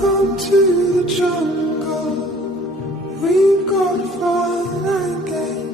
Welcome to the jungle. We've got fun and games.